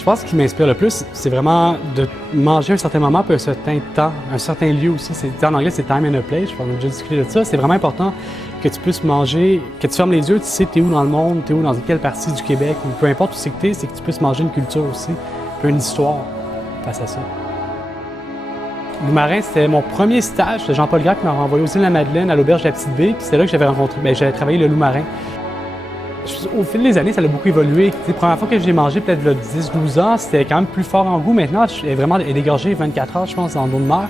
Je pense que ce qui m'inspire le plus, c'est vraiment de manger à un certain moment puis un certain temps, un certain lieu aussi. En anglais, c'est time and a place. On a déjà discuté de ça. C'est vraiment important que tu puisses manger, que tu fermes les yeux, tu sais t'es où dans le monde, t'es où dans quelle partie du Québec, ou peu importe où c'est que c'est que tu puisses manger une culture aussi, puis une histoire face à ça. Loup-Marin, c'était mon premier stage. C'était Jean-Paul Gras qui m'a renvoyé aux Îles-de-la-Madeleine, à l'auberge de la Petite-Baie, puis c'est là que j'avais rencontré, j'avais travaillé le loup-marin. Au fil des années, ça a beaucoup évolué. La première fois que j'ai mangé, peut-être 10-12 ans, c'était quand même plus fort en goût. Maintenant, elle est dégorgée 24 heures, je pense, dans l'eau de mer.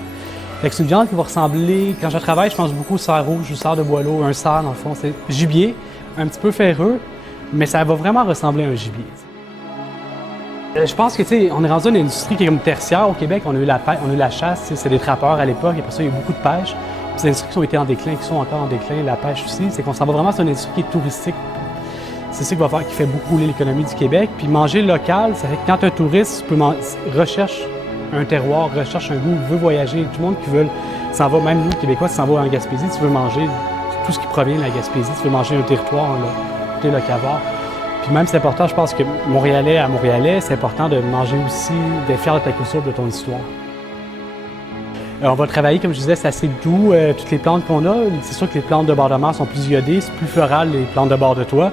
C'est une viande qui va ressembler, quand je travaille, je mange beaucoup au cerf rouge, au cerf de Boileau, un cerf dans le fond. C'est gibier, un petit peu ferreux, mais ça va vraiment ressembler à un gibier. Je pense que, on est rendu dans une industrie qui est comme tertiaire au Québec. On a eu la pêche, on a eu la chasse, c'est des trappeurs à l'époque, et pour ça, il y a eu beaucoup de pêche. Puis des industries qui ont été en déclin, qui sont encore en déclin, la pêche aussi. C'est qu'on s'en va vraiment sur une industrie qui est touristique. C'est ça qui fait beaucoup rouler l'économie du Québec. Puis manger local, ça fait que quand un touriste recherche un terroir, recherche un goût, veut voyager, tout le monde qui veut s'en va, même nous, Québécois, qui s'en va en Gaspésie, tu veux manger tout ce qui provient de la Gaspésie, tu veux manger un territoire, le Locavor. Puis même, c'est important, je pense que Montréalais à Montréalais, c'est important de manger aussi, d'être fier de ta culture, de ton histoire. On va travailler, comme je disais, c'est assez doux, toutes les plantes qu'on a. C'est sûr que les plantes de bord de mer sont plus iodées, c'est plus floral, les plantes de bord de toit.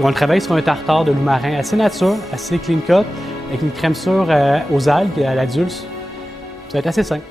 On va travailler sur un tartare de loup-marin assez nature, assez clean cut, avec une crème sûre aux algues, à la dulce. Ça va être assez simple.